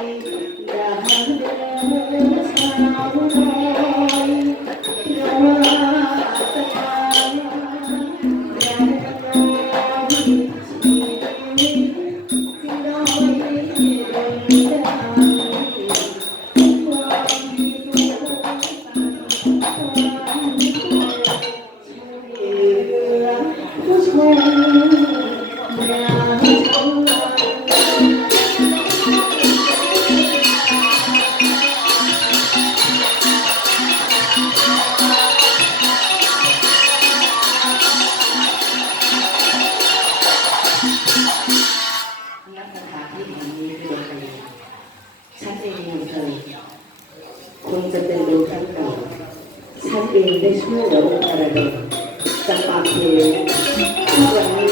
Thank you. งค่ะคงจะเป็นบุขั้นเก่าฉันเองได้ช่วยเหลือองค์การดจะปากเพลงทุกวันนี้